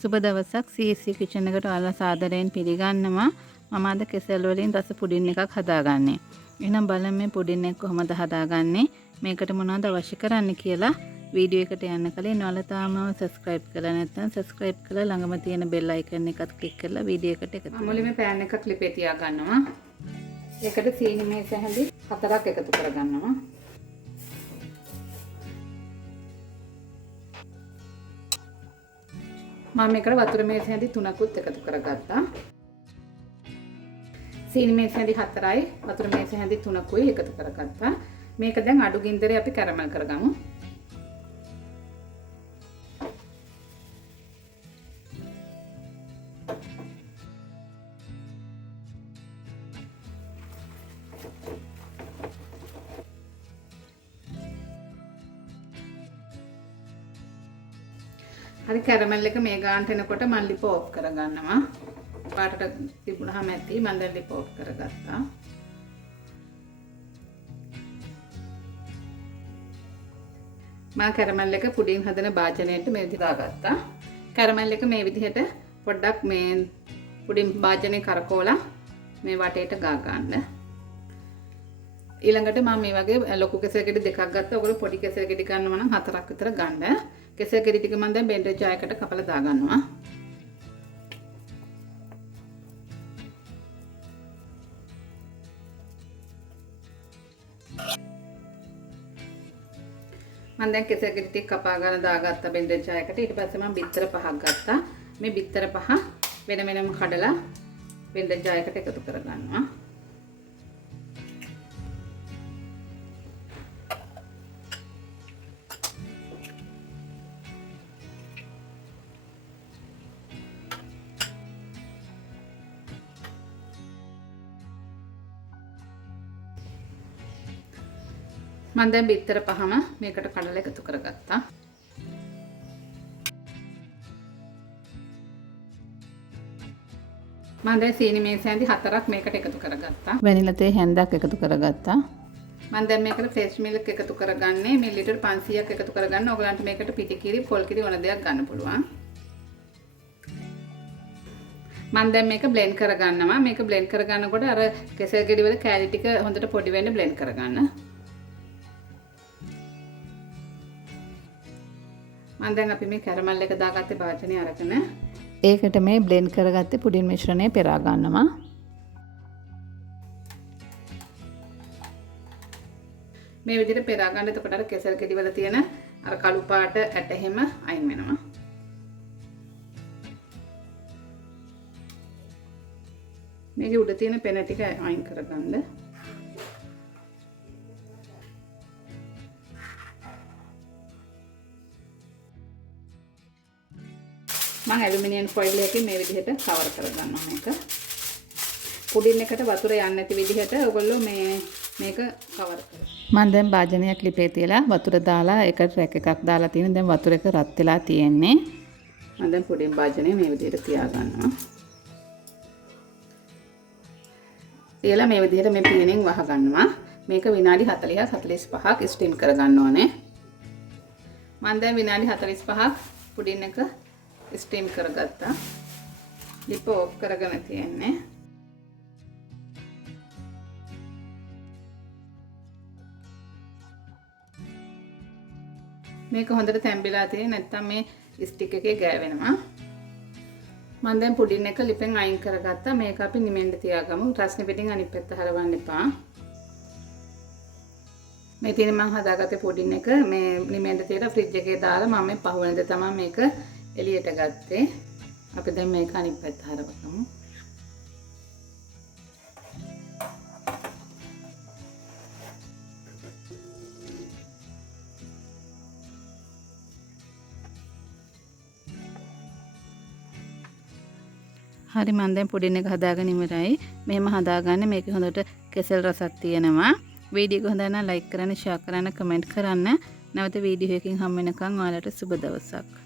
සුබ දවසක් CSC kitchen එකට ඔයාලා සාදරයෙන් පිළිගන්නවා. මම අද කෙසෙල් වලින් රස පුඩින් එකක් හදාගන්නේ. එහෙනම් බලන්න මේ පුඩින් එක කොහොමද හදාගන්නේ? මේකට මොනවද අවශ්‍ය කරන්නේ කියලා වීඩියෝ එකට යන්න කලින් ඔයාලා තාම subscribe කරලා නැත්නම් subscribe කරලා ළඟම තියෙන bell icon එකත් click කරලා වීඩියෝ එකට එකතු වෙන්න. මුලින්ම pan එකක් ලිපේ තියා ගන්නවා. ඒකට සීනි මේස හැඳි 4ක් එකතු කර ගන්නවා. මම මේකට වතුර මේස හැඳි 3කුත් එකතු කරගත්තා. සීනි මේස හැඳි 4යි වතුර මේස හැඳි 3කුයි එකතු කරගත්තා. මේක දැන් අඩු ගින්දරේ අපි කැරමල් කරගමු. හරි කැරමල් එක මේ ගානට එනකොට මම ලිප ඔෆ් කරගන්නවා. පාටට තිබුණාම ඇති මම දැන් ලිප ඔෆ් කරගත්තා. මම කැරමල් එක පුඩින් හදන භාජනයට මේ විදිහට දාගත්තා. කැරමල් එක මේ විදිහට පොඩ්ඩක් මේ පුඩින් භාජනේ කරකෝලා මේ වටේට ගා ගන්න. ඊළඟට මම මේ වගේ ලොකු කෙසෙල් ගෙඩි දෙකක් ගත්තා. ඔයගොල්ලෝ පොඩි කෙසෙල් ගෙඩි ගන්නවා නම් 4ක් විතර ගන්න. කෙසෙල් ගෙඩි ටික මම දැන් බෙන්ඩර් ජායකට කපලා දා ගන්නවා. මම දැන් කෙසෙල් ගෙඩි ටික කපා ගන්න දාගත්තා බෙන්ඩර් ජායකට. ඊට පස්සේ මම බිත්තර 5ක් ගත්තා. මේ බිත්තර 5 වෙන වෙනම කඩලා බෙන්ඩර් ජායකට එකතු කර ගන්නවා. මම දැන් බිත්තර 5ම මේකට කඩලා එකතු කරගත්තා. මම දැන් සීනි මේස හැඳි 4ක් මේකට එකතු කරගත්තා. වැනිලා තේ හැන්දක් එකතු කරගත්තා. මම දැන් මේකට ෆ්‍රෙෂ් මිල්ක් එකතු කරගන්නේ මිලිලිටර් 500ක් එකතු කරගන්න. ඔයගලන්ට මේකට පිටිකිරි පොල් කිරි ඕන දෙයක් ගන්න පුළුවන්. මම දැන් මේක බ්ලෙන්ඩ් කරගන්නවා. මේක බ්ලෙන්ඩ් කරගන්නකොට අර කෙසෙල් ගෙඩි වල කැලි ටික හොඳට පොඩි වෙන්න බ්ලෙන්ඩ් කරගන්න. මම දැන් අපි මේ කැරමල් එක දාගත්තේ භාජනය අරගෙන ඒකට මේ බ්ලෙන්ඩ් කරගත්තේ පුඩින් මිශ්‍රණය පෙරා ගන්නවා. මේ විදිහට පෙරා ගන්න. එතකොට අර කෙසෙල් ගෙඩි වල තියෙන අර කළු පාට ඇට හැම අයින් වෙනවා. මේකේ උඩ තියෙන පෙන ටික අයින් කරගන්න. මම ඇලුමිනියම් ෆොයිල් එකකින් මේ විදිහට කවර් කරගන්නවා මේක. පුඩින් එකට වතුර යන්නේ නැති විදිහට ඔයගොල්ලෝ මේක කවර් කරගන්න. මම දැන් භාජනයක් ලිපේ තියලා වතුර දාලා එකට රැක් එකක් දාලා තියෙන. දැන් වතුර එක රත් වෙලා තියෙන්නේ. මම දැන් පුඩින් භාජනය මේ විදිහට තියා ගන්නවා. තියලා මේ විදිහට මේ පියනෙන් වහ ගන්නවා. මේක විනාඩි 40-45ක් ස්ටීම් කරගන්න ඕනේ. මම දැන් විනාඩි 45ක් පුඩින් එක ස්ටීම් කරගත්තා. ලිප ඔෆ් කරගෙන තියෙන්නේ. මේක හොඳට තැම්බිලා තියෙන්නේ නැත්නම් මේ ස්ටික් එකේ ගෑවෙනවා. මම දැන් පුඩින් එක ලිපෙන් අයින් කරගත්තා. මේක අපි නිමෙන්න තියාගමු. රස්නේ පිටින් අනිත් පැත්ත හරවන්න එපා. මේ තියෙන මම හදාගත්තේ පුඩින් එක මේ නිමෙන්න තියලා ෆ්‍රිජ් එකේ දාලා මම මේ පහුවෙනිද තමයි මේක එළියට ගත්තේ. අපි දැන් මේක අනිත් පැත්ත හරවගමු. හරි මම දැන් පුඩින් එක හදාගෙන ඉවරයි. මෙහෙම හදාගන්න. මේකේ හොඳට කෙසෙල් රසක් තියෙනවා. වීඩියෝ එක හොඳ නම් ලයික් කරන්න, ෂෙයා කරන්න, කමෙන්ට් කරන්න. නැවත වීඩියෝ එකකින් හම් වෙනකන් ඔයාලට සුබ දවසක්.